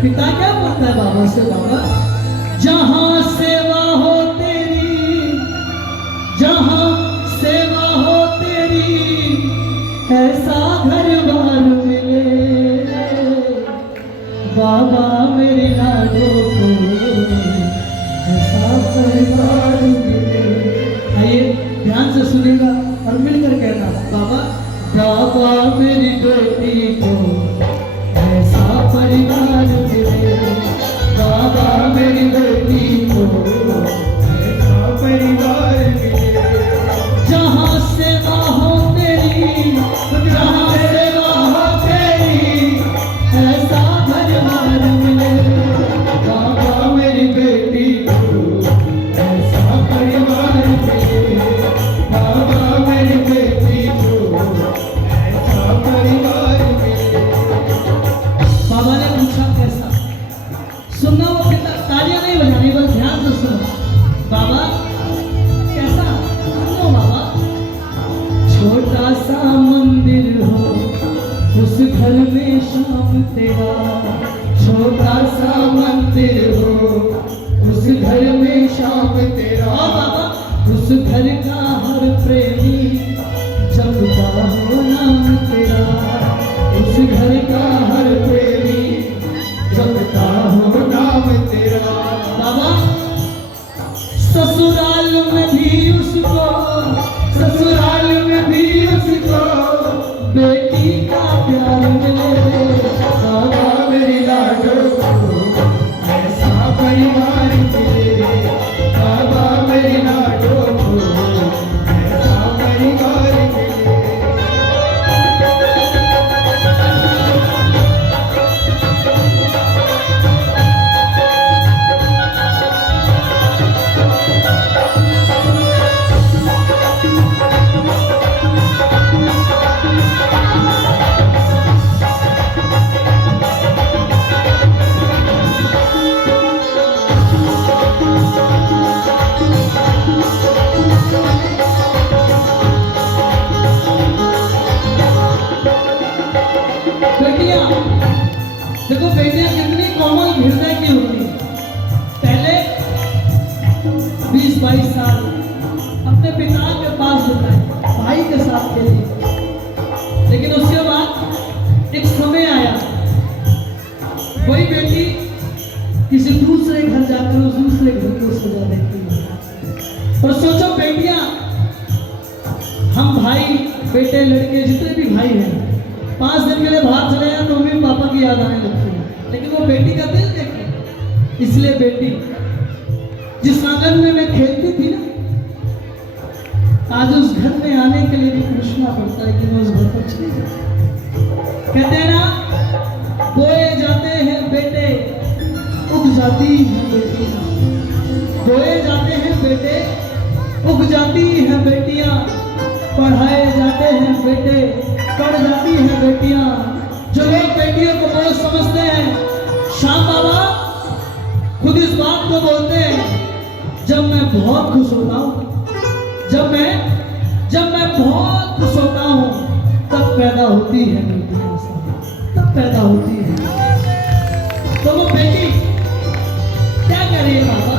पिता क्या बोलता है बाबा से, बाबा जहां सेवा हो तेरी, जहां सेवा हो तेरी, ऐसा घर बार मिले बाबा मेरी लाडो को, ऐसा परिवार मिले। आइए ध्यान से सुनेगा और मिलकर कहना, बाबा बाबा मेरी बेटी को ऐसा परिवार मिले, बाबा मेरी बेटी को ऐसा परिवार मिले। जहाँ सेवा हो तेरी, जहाँ सेवा हो तेरी, ऐसा परिवार मिले बाबा मेरी बेटी को ऐसा परिवार मिले, बाबा मेरी बेटी को ऐसा परिवार मिले। बाबा ने पूछा कैसा? सुनना वो पिता, तालियां नहीं बजानी बस ध्यान से सुनो। बाबा कैसा? सुनो बाबा, छोटा सा मंदिर हो उस घर में शाम तेरा, छोटा सा मंदिर हो उस घर में शाम तेरा, बाबा उस घर का हर प्रेमी जपता हो नाम तेरा, उस घर का हर प्रेमी जपता हो नाम तेरा। बाबा ससुराल में भी उसको, ससुराल में भी उसको बेटी का प्यार मिले, बाबा मेरी लाडो को ऐसा परिवार मिले, बाबा मेरी लाडो को ऐसा परिवार मिले। बेटियां देखो, बेटियां कितनी कोमल हृदय की होती है। पहले 20-22 साल अपने पिता के पास बिताए, भाई के साथ खेली, लेकिन उसके बाद एक समय आया, वही बेटी किसी दूसरे घर जाकर उस दूसरे घर को सजा देती है। और सोचो बेटियां, हम भाई बेटे लड़के जितने भी भाई हैं, 5 दिन के लिए बाहर चले जाए तो मम्मी पापा की याद आने लगती है, लेकिन वो बेटी का दिल देखे। इसलिए बेटी जिस आंगन में मैं खेलती थी ना, आज उस घर में आने के लिए भी पूछना पड़ता है कि मैं उस घर पर चली जाऊं। कहते हैं ना, बोए जाते हैं बेटे उग जाती है बेटियां, बोए जाते हैं बेटे उग जाती हैं बेटियां, पढ़ाए जाते हैं बेटे पढ़ जाती हैं बेटियां। जो लोग बेटियों को बोझ समझते हैं, श्याम बाबा खुद इस बात को बोलते हैं, जब मैं बहुत खुश होता हूँ, जब मैं बहुत खुश होता हूँ, तब पैदा होती है बेटियां, तब पैदा होती है। तो वो बेटी क्या कह रही है बाबा?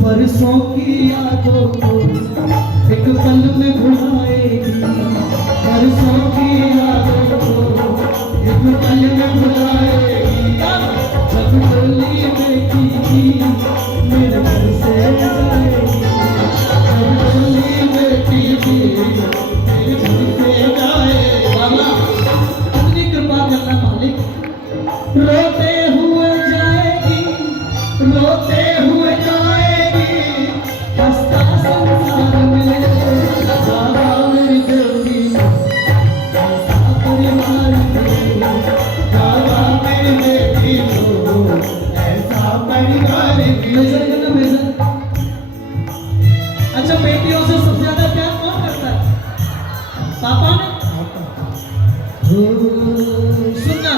बरसों की यादों को एक पल में भुलाएगी, बरसों की यादों को एक पल में भुलाएगी, जब डोली बेटी की मेरे घर से जाएगी, जब डोली बेटी की मेरे घर से जाएगी। बाबा अपनी कृपा करना मालिक, रोते हुए जाएगी, रोते हुए जाएगी, हंसता संसार मिले, बाबा मेरी बेटी ऐसा परिवार मिले, बाबा मेरी बेटी को ऐसा परिवार मिले। अच्छा, बेटियों से सबसे ज्यादा प्यार कौन करता है? पापा ने? सुनना,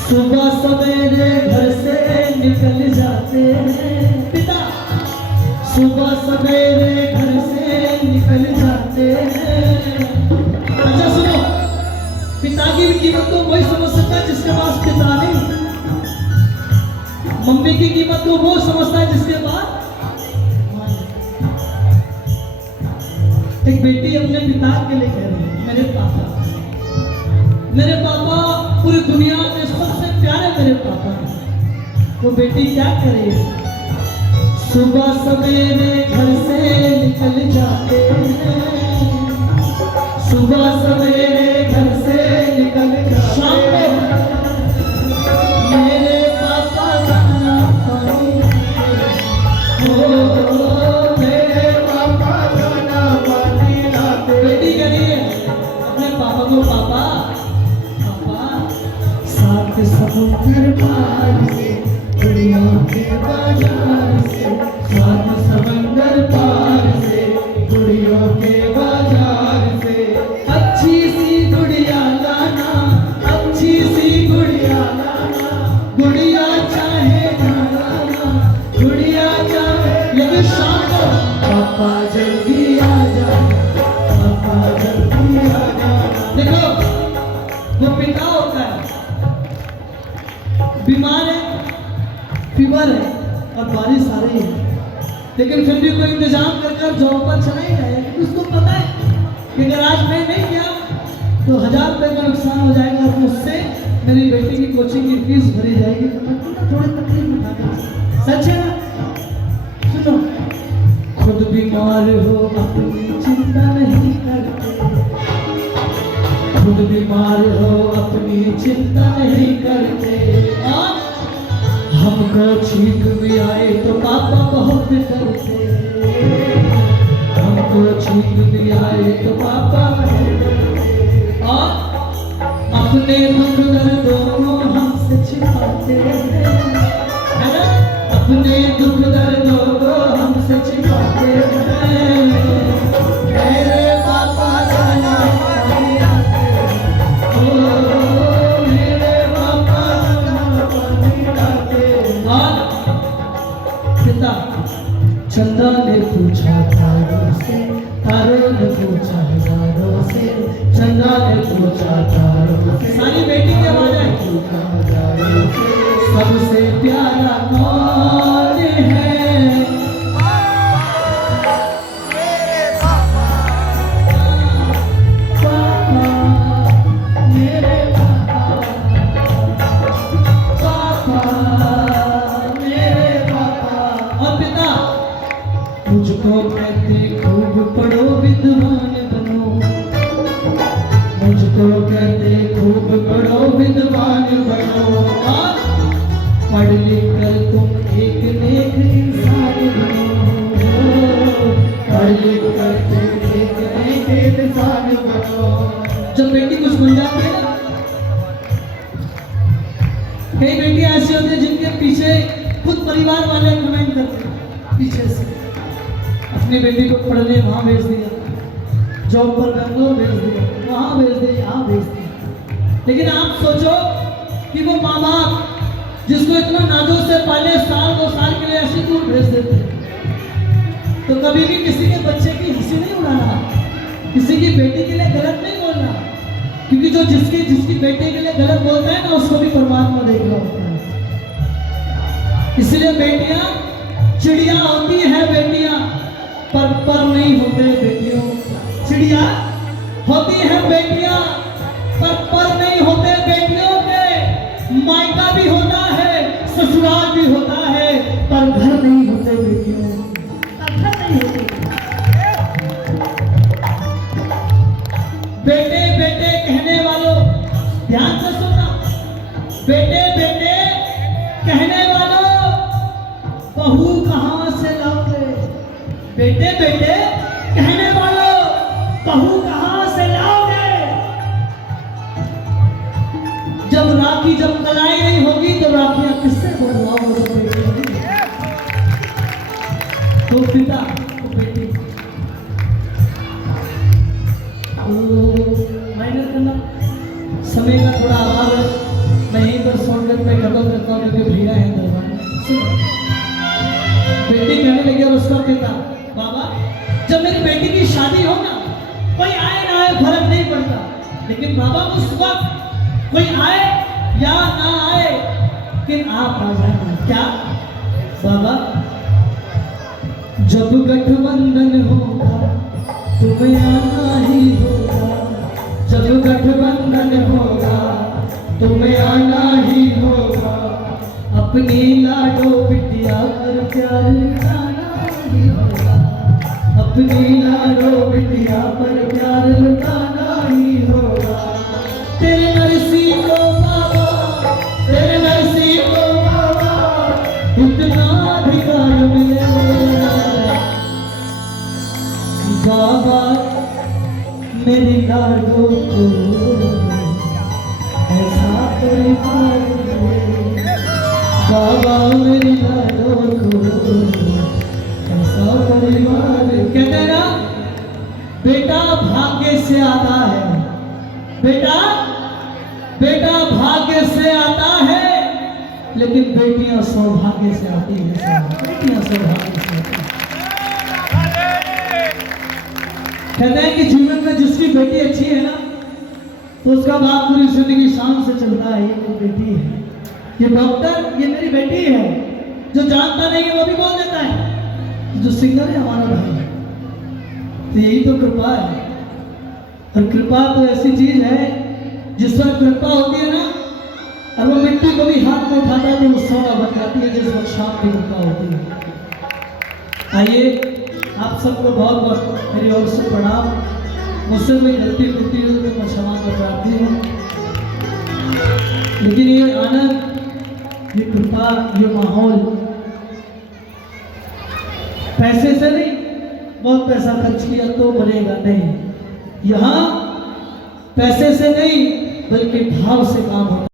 सुबह सवेरे घर से निकल जाते हैं पिता, सुबह सवेरे घर से निकल जाते हैं। अच्छा सुनो, पिता की भी कीमत तो वही समझ सकता है जिसके पास पिता नहीं। मम्मी की कीमत तो वो समझता है जिसके बाद एक बेटी अपने पिता के लिए कह रही है, मेरे पापा पूरी दुनिया में सबसे प्यारे मेरे पापा हैं। वो बेटी क्या करे, सुबह सवेरे घर से निकल जाते हैं, सुबह सवेरे घर से निकल जाते शाम को मेरे पापा खाना पानी मेरे पापा खाना पानी लाते। बेटी कह रही है अपने पापा को, पापा साथ समुद्र पार से दुनिया के बाजार से, साथ समंदर पार से दुनिया के बाजार से, अच्छी सी गुड़िया लाना, अच्छी सी गुड़िया लाना, गुड़िया चाहे ना लाना, गुड़िया चाहे। लेकिन शाम को पापा जल्दी आ जा, पापा जल्दी आ जा। देखो वो पिता होता है, बीमार है, फीवर है और बारिश आ रही है, लेकिन फिर भी कोई इंतजाम कर जॉब पर चला ही जाए, क्योंकि उसको पता है कि अगर आज मैं नहीं गया तो 1000 रुपये का नुकसान हो जाएगा और मुझसे मेरी बेटी की कोचिंग की फीस भरी जाएगी। तो थोड़ी तकलीफ उठाते, सच है ना। सुनो, खुद बीमार हो अपनी चिंता नहीं करते, खुद बीमार हो अपनी चिंता नहीं करते, हमको छींक भी आए तो पापा बहुत डरते, हमको छींक भी आए तो पापा बहुत डरते, और अपने दुख दर्दों को हमसे छिपाते हैं, है ना, अपने दुख दर्दों को हमसे छिपाते हैं। मेरे पापा खाना पानी लाते, मेरे पापा खाना पानी लाते। पिता चंदा ने पूछा तारों से, तारों ने पूछा हजारों से, चंदा ने पूछा तारों से, सारी बेटी के बारे में पूछा हजारों से, सबसे प्यारा कौन है, मेरे पापा, पापा मेरे पापा, पापा मेरे पापा। और पिता मुझको कहते खूब पढ़ो विद्वान बनो, मुझको कहते खूब पढ़ो विद्वान बनो, और पढ़ लिख कर तुम एक नेक इंसान बनो, पढ़ लिख कर तुम एक नेक इंसान बनो। जब बेटी कुछ बन जाती है ना, कई बेटियां ऐसी होती है जिनके पीछे खुद परिवार वाले कमेंट करते हैं, पीछे से अपनी बेटी को पढ़ने वहाँ भेज दिया, जॉब पर बेंगलोर भेज दिया, वहाँ भेज दिया, यहाँ भेज दिया। लेकिन आप सोचो कि वो माँ बाप जिसको इतना नाजों से पहले साल 2 साल के लिए ऐसी दूर भेज देते हैं, तो कभी भी किसी के बच्चे की हंसी नहीं उड़ाना, किसी की बेटी के लिए गलत नहीं बोलना, क्योंकि जो जिसकी बेटे के लिए गलत बोलता है ना, उसको भी परमात्मा देख रहा होता है। इसलिए बेटियां चिड़िया होती है, बेटियां पर नहीं होते बेटियों, चिड़िया होती है बेटियां पर नहीं होते बेटियों के, मायका भी होता है, ससुराल भी होता है, पर घर नहीं होते बेटियों, घर नहीं होते। बेटे बेटे कहने वालों ध्यान से सुनना, बेटे बेटे कहने वालों बहू कहां से लाओगे, बेटे बेटे कहने वालों बहू कहां से लाओगे। जब राखी जब कलाई नहीं होगी तो राखियां किससे बनवाओगे। तो पिता तो बेटी माइनर करना, समय का थोड़ा अभाव है, मैं यहीं पर शॉर्टकट में खत्म करता हूँ क्योंकि भीड़ा है दरबार में। बेटी कहने लगी और उसका पिता, बाबा जब मेरी बेटी की शादी हो ना, कोई आए ना आए फर्क नहीं पड़ता, लेकिन बाबा उस वक्त कोई आए या ना आए, लेकिन आप आ जाए क्या बाबा, जब गठबंधन होगा तुम्हें आना ही होगा, जब गठबंधन होगा तुम्हें आना ही होगा, अपनी लाडो बिटिया पर प्यार लुटाना ही होगा, अपनी लाडो बिटिया पर प्यार लुटाना ही होगा। तेरे नरसी को बाबा, तेरे नरसी को बाबा इतना अधिकार मिले बाबा, मेरी लाडो को ऐसा परिवार मिले बाबा, मेरी लाडो को ऐसा परिवार। कहते हैं ना बेटा भाग्य से आता है, बेटा बेटा भाग्य से आता है, लेकिन बेटियां सौभाग्य से आती है, बेटियां सौभाग्य से आती है। कहते हैं कि जीवन में जिसकी बेटी अच्छी है ना तो उसका बाप पूरी जिंदगी शान से चलता है, ये तो बेटी है, ये डॉक्टर, ये मेरी बेटी है। जो जानता नहीं है वो भी बोल देता है, जो सिंगर है हमारा भाई। तो यही तो कृपा है, और कृपा तो ऐसी चीज है जिस पर कृपा होती है ना, और वो मिट्टी को भी हाथ में उठाता है तो वो सोना बन जाती है, जिस वक्त शाम की कृपा होती है। आइए आप सबको बहुत बहुत मेरी ओर से प्रणाम, मुझसे कोई गलती टूटी हुई तो मैं क्षमा कर प्रार्थी हूँ, लेकिन ये आनंद, ये कृपा, ये माहौल पैसे से नहीं, बहुत पैसा खर्च किया तो बनेगा नहीं, यहाँ पैसे से नहीं बल्कि भाव से काम होता है।